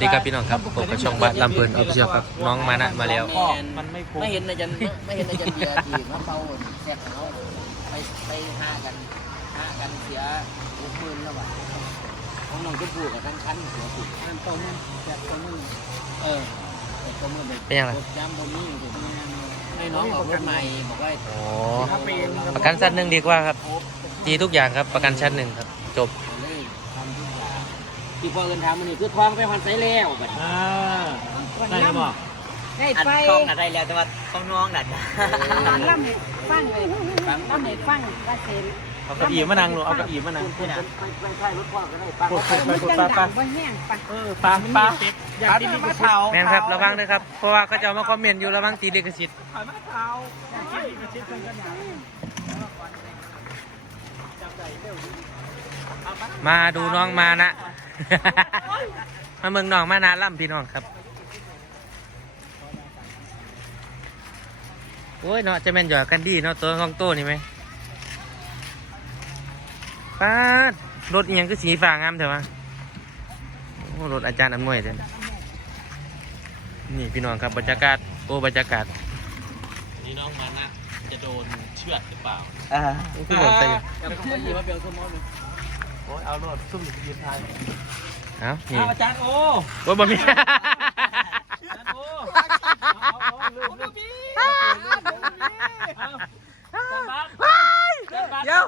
ดีครับพี่น้องครับผมก็ช่องบ้านลำเพลินออฟฟิเชียลครับน้องมานะมาแล้ว มันไม่คุ้ม ไม่เห็นอาจารย์ไม่เห็นอาจารย์เบียร์ทีเขาเป่าแซ่บเขาไปไปห้ากันห้ากันเสียหกหมื่นแล้วว่ะของน้องจะปลูกกับทั้งคันเสียสินั่นเก้นแซ่บเก้าหมื่นเออแซ่บเก้นเป็นยังไงรถจำบ่มีอยู่ให้น้องออกรถใหม่บอกว่าโอ้ประกันชั้นหนึ่งดีกว่าครับดีทุกอย่างครับประกันชั้นหนึ่งครับ จบ เลยทำทุกอย่าง ที่พ่อเอินทำมันนี่คือทองไปพันไซแล้วแบบอ่าได้หรือเปล่าได้อันไปทองน่ะได้แล้วแต่ว่าของน้องน่ะตอนล่ำให้ฟังเลยล่ำให้ฟังว่าเสร็จเอาเก้าอี้มานั่งลูกเอาเก้าอี้มานั่งไปไปใช่รถพ่อก็ได้ปังกดไปไปมันกดจังปลาปลาดังบ่แห้งไปเออปลาปลาอยากกินมะเท้าแม่นครับระวังด้วยครับ เพราะว่าเขาจะเอามาคอมเมนต์อยู่ระวังตีลิขสิทธิ์ขายมะเท้าอยากกินมะชิดกันกันหนามาดูน้องมานะ มาเมืองน้องมานะล่ำพี่น้องครับ โอ้ยเนาะจะแม่นหยอกกันดีเนาะตัวของโตนี่ไหมป้าดรถเอียงก็สีฟ้างามเถอะวะโอ้รถอาจารย์อำนวยเถอะนี่พี่น้องครับบรรยากาศโอ้บรรยากาศนี่น้องมานะจะโดนเชือดหรือเปล่าอ่าโอ้คือบอกใส่กับพ่อยีมาเบลสมอลโอ้ยเอารถซุ่มยืนทายเอ้านี่เอาอาจารย์โอ้โอ้ยบ่มี อาจารย์โอ้เอาเอาลืมลืมเดี๋ยว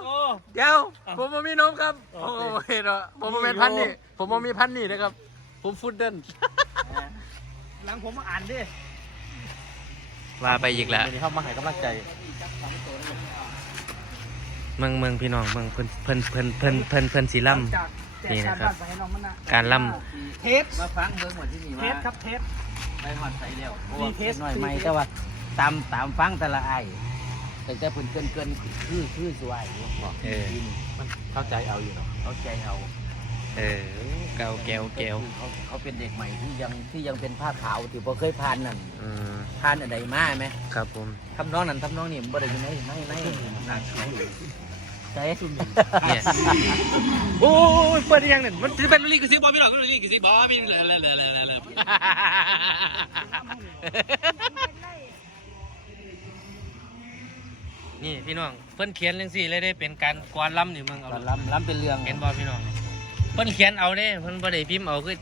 เดี๋ยวผมบ่มีนมครับโอ้ยเนาะผมบ่เป็นพันนี่ ผมบ่มีพันนี่นะครับ ผมฟุตเดิลหลังผมมาอ่านดิว่าไปอีกแล้ววันนี้เข้ามาให้กำลังใจ เมืองเมืองพี่น้องเมืองเพิ่นเพิ่นเพิ่นเพิ่นเพิ่นเพิ่นสีล่ำนี่นะครับการล่เทสมาฟังเบิ่งหมดที่นี่เทว่าสครับเทส ไปหอดใส่แล้วมีเทส หน่อยไหมแต่ว่าตามตามฟังแต่ละไอ้แต่จะเพิ่นเกินเกินคือคือสวยอยู่บอกำเออ มันเข้าใจเอาอยู่เนาะเขาใจเอาเออเกาแก้วแก้วเขาเขาเป็นเด็กใหม่ที่ยังที่ยังเป็นผ้าขาวที่พอเคยผ่านนั่นอืมผ่านอะไรมาไหมครับผม ทำน้องนั่นทำน้องนี่บ่ได้อยู่ในในใน ใช่เนี่ยโอ้ยเปิดได้ยังเนี่ยมันถือเป็นลีกสิบอพี่น้องลีกสิบอพี่เลยเลยเลยเลยเลยนี่พี่น้องเพิ่นเขียนเรื่องสี่เลยได้เป็นการกวนล้ำนี่มึงเอาตอนล้ำล้ำเป็นเรื่องเห็นบ่พี่น้องเพิ่นเขียนเอาเด้เพิ่นบ่ได้พิมพ์เอาคือ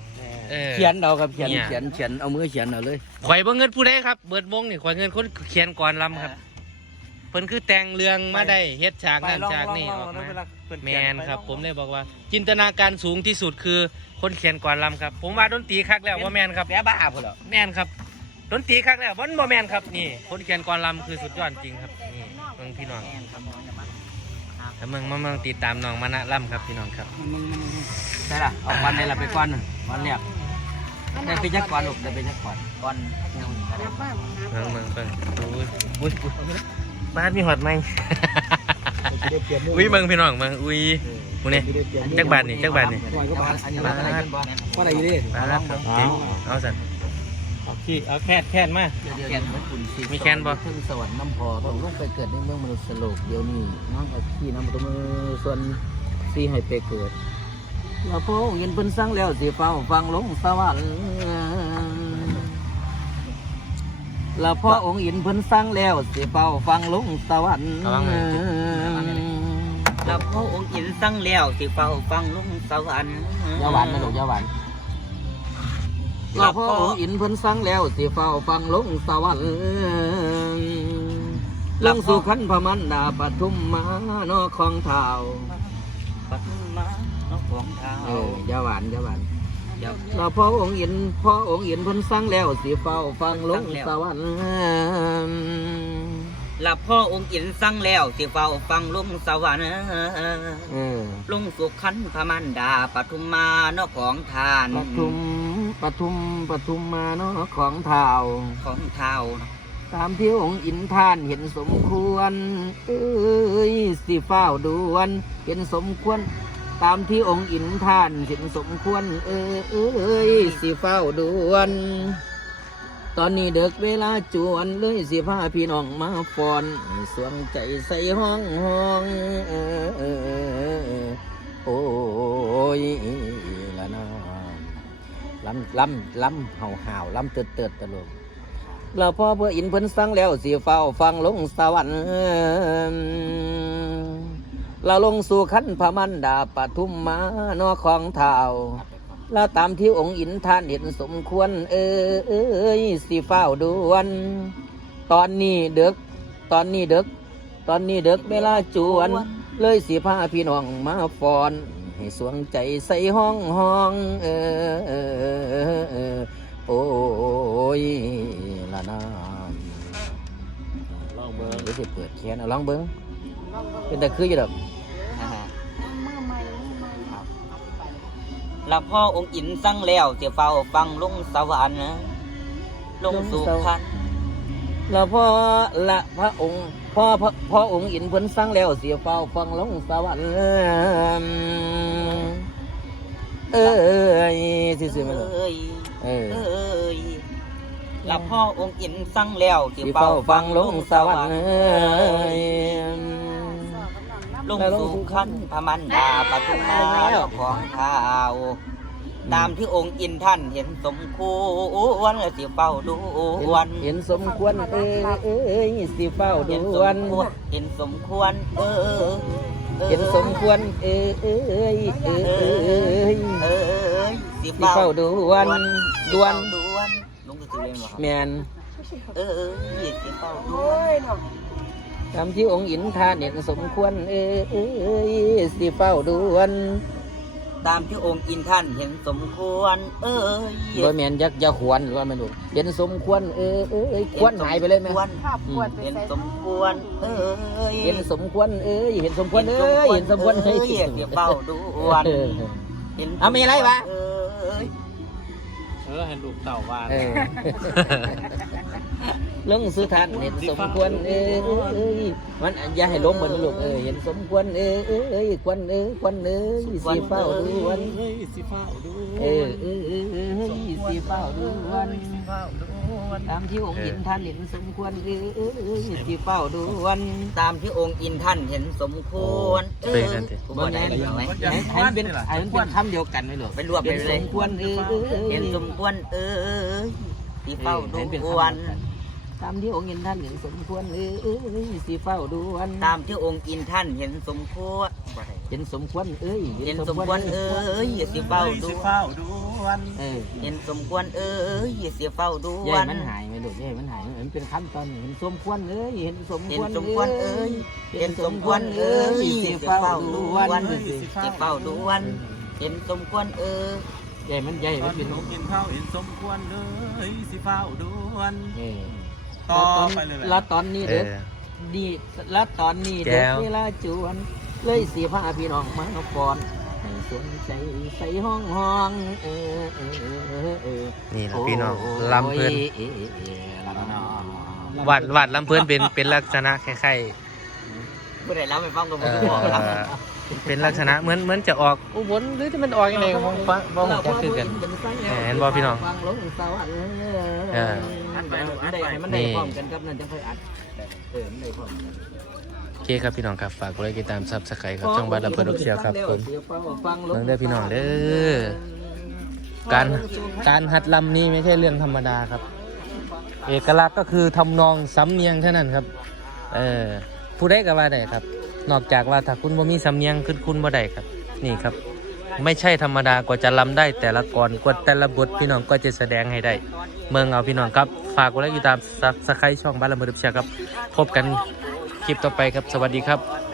เออเขียนเอาครับเขียนเนี่ยเขียนเขียนเอามือเขียนเอาเลยข่อยบ่เงินผู้ใดครับเบิดวงนี่ข่อยเงินคนเขียนก่อนลำครับ เพิ่นคือแต่งเรื่องมาได้เฮ็ดฉากนั่นฉากนี่ออกมาแมนครับ ผมเลยบอกว่า จินตนาการสูงที่สุดคือคนเขียนก่อนลำครับ ผมว่าดนตรีคักแล้วว่าแมนครับแย่บ้าพุ่นเหรอแมนครับดนตรีคักแล้วมันบ่แมนครับนี่ คนเขียนก่อนลำคือสุดยอดจริงครับนี่เมืองพี่น้องถ้าเมืองมาเมืองติดตามน้องมานะล่ำครับพี่น้องครับใช่ล่ะออกวันไหนล่ะไปก่อนวันแรกได้ไปจักก่อนลูกได้ไปจักก่อนก่อนเมืองเมืองเมืองอุ้ยอุ้ยอุ้ย บ้านมีหอดไหมอุ้ยเมืองพี่น้องเมืองอุ้ยมูนี่จักบาทนี่จักบาทนี่อันนี้ว่าอะไรกันบ่ว่าอะไรอยู่ดิมาแล้วครับจริงเอาสันเอาขี้เอาแค่แค่มาเดี๋ยวเดี๋ยวมันคุณสิมีแคนบ่ขึ้นสวรรค์น้ำพอต้องลงไปเกิดในเมืองมนุษย์สโลกเดี๋ยวนี้น้องเอาขี้น้ำตัวมือส่วนซีให้ไปเกิดเราพงยินเพิ่นสั่งแล้วสิเฝ้าฟังลงสวรรค์ เราพ่อองค์อินเพิ่นสั่งแล้ว สิเฝ้าฟังลงสวรรค์เราพระองค์อินสั่งแล้วสิเฝ้าฟังลุงสวรรค์ยาหวานนะลูกยาหวานเราพ่อองค์อินเพิ่นสั่งแล้วสิเฝ้าฟังลงสวรรค์ลงสู่ขันพมันดาปทุมมานอของเท้าปฐุมมาน้องของเท้าเออยาหวานยาหวาน เดี๋ยวเราพ่อองค์อินพ่อองค์อินเพิ่นสั่งแล้วสิเฝ้าฟังลงสวรรค์เราพ่อองค์อินสั่งแล้วสิเฝ้าฟังลุงสวรรค์เออลุงสุขันพระมันดาปฐุมมาน้องของทานปทุมปทุมปทุมมานอของเท้าของเท้าตามที่องค์อินท่านเห็นสมควร เอ้ยสิเฝ้าดวนเห็นสมควร ตามที่องค์อินท่านเห็นสมควร เอ้ยเอ้ยสิเฝ้าดวน ตอนนี้เด็กเวลาจวนเลยสิพาพี่น้องมาฟอนสวงใจใส่ห้องห้องเอ้ยโอ้ยละนาล้ำล้ำล้ำเห่าเห่าล้ำเติดเติดตลกแล้วพอเพื่ออินเพิ่นสั่งแล้วสิเฝ้าฟังลงสวรรค์ เราลงสู่ขันพระมันดาปทุมมานอของเท้าแล้วตามที่องค์อินท่านเห็นสมควร เอ้ยสิเฝ้าด่วน ตอนนี้เด็ก ตอนนี้เด็ก ตอนนี้เด็กเวลาจวน เลยสิพาพี่น้องมาฟอน ให้สวงใจใส่ห้องห้อง เออเออเออเออโอ้ยละน้ำลองเบิ้งเดี๋ยวสิเปิดแขนเอาลองเบิ้งเป็นแต่คืออยู่ดอก ล้วพ่อองค์อินสั่งแล้วจะเฝ้าฟังลงสวรรค์ลงสู่คันล้วพ่อละพระองค์พ่อพระพ่อองค์อินเพิ่นสั่งแล้วเสียเฝ้าฟังลงสวรรค์เอ้ยสิสิมันเอ้ยเออเอ้ยล้วพ่อองค์อินสั่งแล้วจะสิเฝ้าเฝ้าฟังลงสวรรค์ ลงสู่คันพระมันดาปทุมมาเจ้าของข่าวตามที่องค์อินท่านเห็นสมควรสิเฝ้าดูวันเห็นสมควรเอ้ยเอ้ยสิเฝ้าเห็นด่สวมนควรเห็นสมควรเออเห็นสมควรเอ้ยเอ้ยเอ้ยเอ้ยเออสิสิเฝ้าด่วนด่วนด่วนลุงก็ซื้อเลยมั้งแมนเออสิเฝ้าด่วโอ้น ยเนาะตามที่องค์อินทานเห็นสมควรเอ้ยเอ้ยสิเฝ้าด่วน ตามที่องค์อินท่านเห็นสมควร เออบ่แมนยักษ์อยาขวนว่าแม่นลูกเห็นสมควร เอ้ยเอ้ยควรหายไปเลยไหมควรภาพปวดไปเห็นใส่สมควร เออเห็นสมควร เอ้ยเห็นสมควร เอ้ยเห็นสมควรเอเอ้อยสิเฝ้าด่วนเออเห็นเอามีอะไรวะเออเออให้ลูกเต่าว่าเออ ลงสุทานเห็นสมควรเอ้ยเอ้มันอย่าให้ล้มเหมือนลูกเออเห็นสมควรเอ้ยเอ้ยควรเอ้ยควรเอ้ยสิเฝ้าด่วนเฮ้ยสิเฝ้าดูเออเออเออเออสิเฝ้าด่วนตามที่องค์หญิงท่านเห็นสมควรเออเออเออสิเฝ้าด่วนตามที่องค์อินท่านเห็นสมควรเอเป็นอนั่นสิผมบอได้เลยไหมให้ให้มันเป็นให้มันเป็นคำเดียวกันไหมลูกไปรวบไปเห็นเลสยมควรเออเออเห็นสมควรเออสิเฝ้าด่ห็นเป็นวคำนเดียกัน ตามที่องค์หญิงท่านเห็นสมควรเออเออเออสิเฝ้าด่วนตามที่องค์อินท่านเห็นสมควรเห็นสมควรเอ้ยเห็นสมควรเออสิเฝ้าด่สิวนเฝ้าดูวันเออเห็นสมควรเออสิเฝ้าด่ใหวญ่นมันหายไหมลูกใหญ่มันหายมันเป็นคำตอนนี้เห็นสมควรเอ้ยเห็นสมเห็คนวรสมควรเอ้ยเห็นสมควรเอ้ยสิเฝ้าด่วนสิเฝ้าด่วนเห็นสมควรเออใหญ่มันใหญ่ตมัอนนเป็นนกกินข้าวเห็นสมควรเลยสิเฝ้าดูวันเออ ต่อแล้วตอนไปเลยแหละแล้วตอนนี้เอเด็กอดีแล้วตอนนี้แก้เด็กว เวลาจวนเลยสีพาพี่น้องมาก่อนให้สนใจใส่ห้องห้องเออเออเออเออนี่แหละพี่น้องลำเพลินโอ้ยเออเออเออลำเนาะวาดวาดลำเพลินเป็นเป็นลักษณะคล้ายผู้ใดรับไปฟังก็ๆบ่เอ่บอกครับอเป็นลักษณะเหมือนเหมือนจะออกอุบลหรือจะมันออกยังไงก็มองฟ้าบ่ฮู้จักคือกันเห็นบ่พี่น้องฟังลงสวรรค์เออ อัดไปอัดไปให้มันได้นี่พร้อมกันครับนั่นจะค่อยอัดเออมันได้พร้อมกันโอเคครับพี่น้องครับฝากกดไลค์ติดตามซับสไครต์ครับช่องบ้านลำเพลินออฟฟิเชียลครับผมเบิ่งเด้อพี่น้องเด้อการการหัดลำนี้ไม่ใช่เรื่องธรรมดาครับ เอกลักษณ์ก็คือทำนองสำเนียงเท่านั้นครับ เออผู้ได้ก็ว่าได้ครับ นอกจากว่าถ้าคุณบ่มีสำเนียงขึ้นคุณบ่ได้ครับ นี่ครับ ไม่ใช่ธรรมดากว่าจะลำได้แต่ละกรกว่าแต่ละบทพี่น้องก็จะแสดงให้ได้ เมืองเอาพี่น้องครับฝากกดไลค์ติดตามซับสไครต์ช่องบ้านละเมอดเชียครับ พบกันคลิปต่อไปครับ สวัสดีครับ